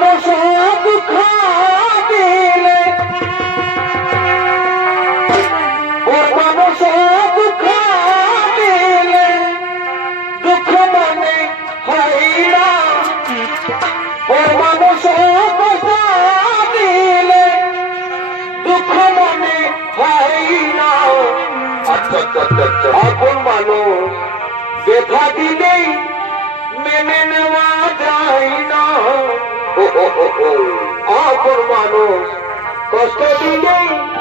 এখন আচ্ছা, আচ্ছা, আচ্ছা, মানুষ বেথা দিলেই মেনে নেওয়া যায় না। আপন মানুষ। কষ্ট দিলেই